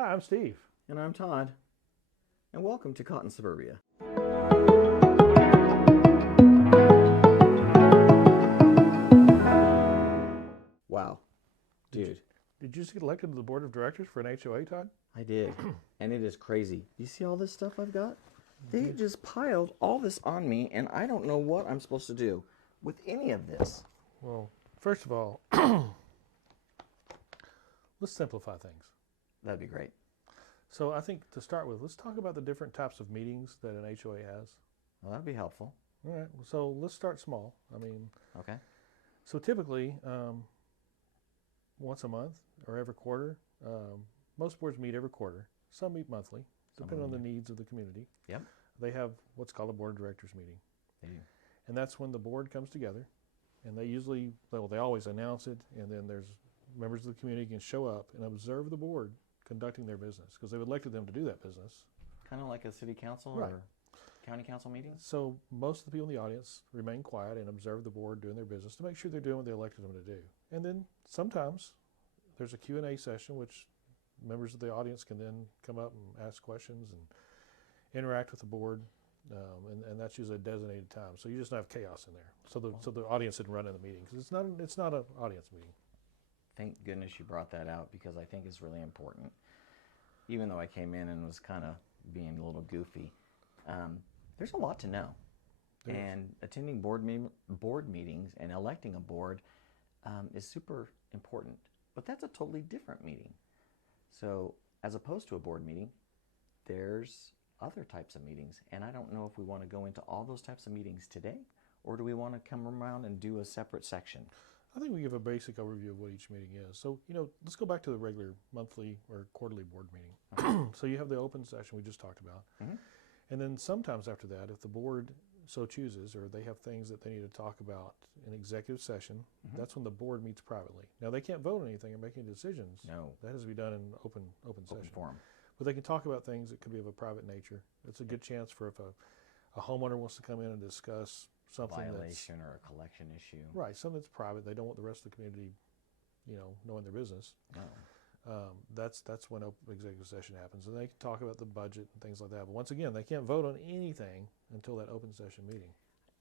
Hi, I'm Steve. And I'm Todd. And welcome to Cotton Suburbia. Wow. Dude. Did you just get elected to the board of directors for an HOA, Todd? I did. And it is crazy. You see all this stuff I've got? They just piled all this on me, and I don't know what I'm supposed to do with any of this. Well, first of all, let's simplify things. That'd be great. So I think to start with, let's talk about the different types of meetings that an HOA has. Well, that'd be helpful. All right, so let's start small. Okay. So typically, once a month or every quarter, most boards meet every quarter. Some meet monthly, depending on the needs of the community. Yep. They have what's called a board of directors meeting. They do. And that's when the board comes together, and they always announce it, and then there's members of the community can show up and observe the board conducting their business, because they've elected them to do that business. Kind of like a city council Right. or county council meeting? So most of the people in the audience remain quiet and observe the board doing their business to make sure they're doing what they elected them to do. And then sometimes there's a Q&A session, which members of the audience can then come up and ask questions and interact with the board, and that's usually a designated time. So you just don't have chaos in there. So the audience isn't running the meeting, because it's not an audience meeting. Thank goodness you brought that out, because I think it's really important. Even though I came in and was kind of being a little goofy, there's a lot to know. And attending board meetings and electing a board is super important. But that's a totally different meeting. So as opposed to a board meeting, there's other types of meetings. And I don't know if we want to go into all those types of meetings today, or do we want to come around and do a separate section? I think we give a basic overview of what each meeting is. So, let's go back to the regular monthly or quarterly board meeting. So you have the open session we just talked about. Mm-hmm. And then sometimes after that, if the board so chooses, or they have things that they need to talk about in executive session, that's when the board meets privately. Now, they can't vote on anything or make any decisions. No. That has to be done in open session. Forum. But they can talk about things that could be of a private nature. It's a good chance for if a homeowner wants to come in and discuss something Violation or a collection issue. Right, something that's private. They don't want the rest of the community, knowing their business. No. That's when open executive session happens, and they can talk about the budget and things like that. But once again, they can't vote on anything until that open session meeting.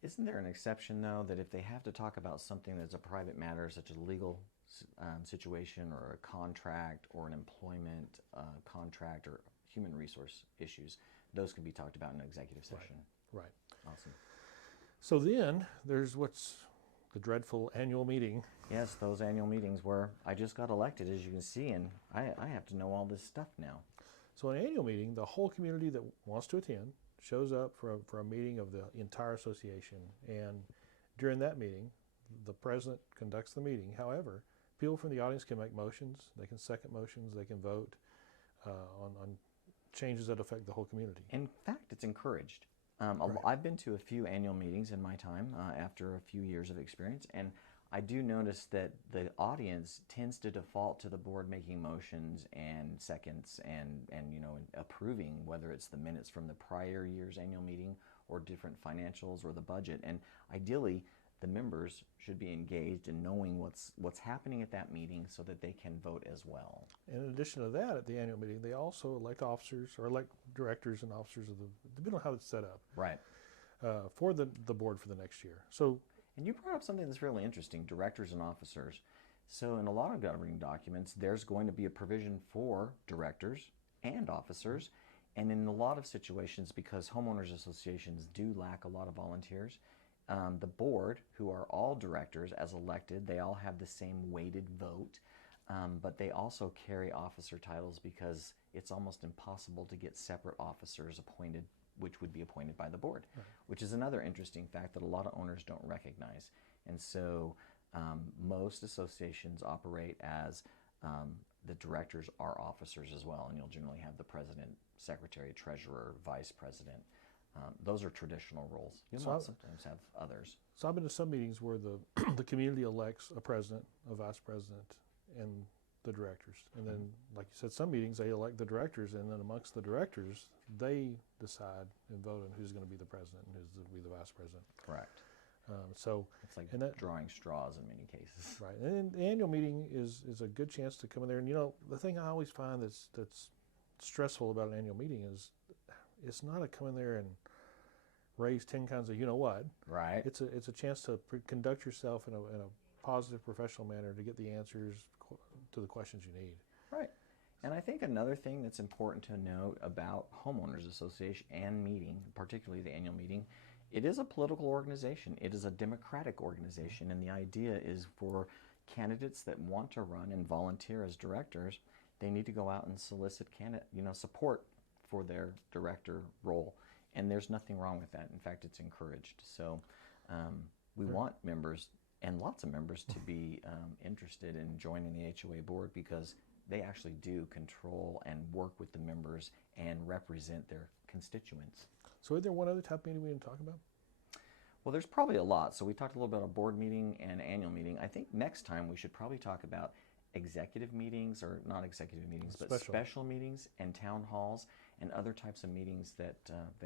Isn't there an exception, though, that if they have to talk about something that's a private matter, such as a legal situation or a contract or an employment contract or human resource issues, those can be talked about in an executive session? Right. Awesome. So then there's what's the dreadful annual meeting. Yes, those annual meetings where I just got elected, as you can see, and I have to know all this stuff now. So an annual meeting, the whole community that wants to attend shows up for a meeting of the entire association. And during that meeting, the president conducts the meeting. However, people from the audience can make motions, they can second motions, they can vote on changes that affect the whole community. In fact, it's encouraged. Right. I've been to a few annual meetings in my time after a few years of experience, and I do notice that the audience tends to default to the board making motions and seconds and approving, whether it's the minutes from the prior year's annual meeting or different financials or the budget. And ideally, the members should be engaged in knowing what's happening at that meeting so that they can vote as well. In addition to that, at the annual meeting, they also elect officers or elect directors and officers depending on how it's set up. Right. For the board for the next year. So. And you brought up something that's really interesting, directors and officers. So in a lot of governing documents, there's going to be a provision for directors and officers. And in a lot of situations, because homeowners associations do lack a lot of volunteers, the board, who are all directors as elected, they all have the same weighted vote, but they also carry officer titles because it's almost impossible to get separate officers appointed, which would be appointed by the board, right. Which is another interesting fact that a lot of owners don't recognize. And so most associations operate as the directors are officers as well, and you'll generally have the president, secretary, treasurer, vice president. Those are traditional roles. You'll sometimes have others. So I've been to some meetings where the community elects a president, a vice president, and the directors. And then, like you said, some meetings they elect the directors, and then amongst the directors, they decide and vote on who's going to be the president and who's going to be the vice president. Correct. So it's like and that, drawing straws in many cases. Right. And the annual meeting is a good chance to come in there. And the thing I always find that's stressful about an annual meeting is it's not a come in there and raise 10 kinds of you know what. Right. It's a chance to conduct yourself in a positive, professional manner to get the answers to the questions you need. Right. And I think another thing that's important to note about homeowners association and meeting, particularly the annual meeting, it is a political organization. It is a democratic organization, and the idea is for candidates that want to run and volunteer as directors, they need to go out and solicit support for their director role. And there's nothing wrong with that. In fact, it's encouraged. So we want members, and lots of members, to be interested in joining the HOA board, because they actually do control and work with the members and represent their constituents. So is there one other type of meeting we didn't talk about? Well, there's probably a lot. So we talked a little bit about a board meeting and annual meeting. I think next time we should probably talk about executive meetings, or not executive meetings, but special meetings and town halls and other types of meetings that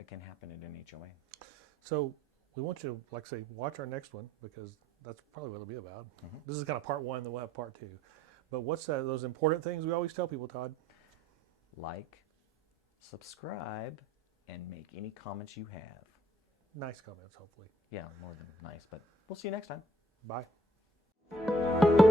can happen at an HOA. So we want you to, like I say, watch our next one, because that's probably what it'll be about. Mm-hmm. This is kind of part one, then we'll have part two. But what's those important things we always tell people, Todd? Like, subscribe, and make any comments you have. Nice comments, hopefully. Yeah, more than nice, but we'll see you next time. Bye.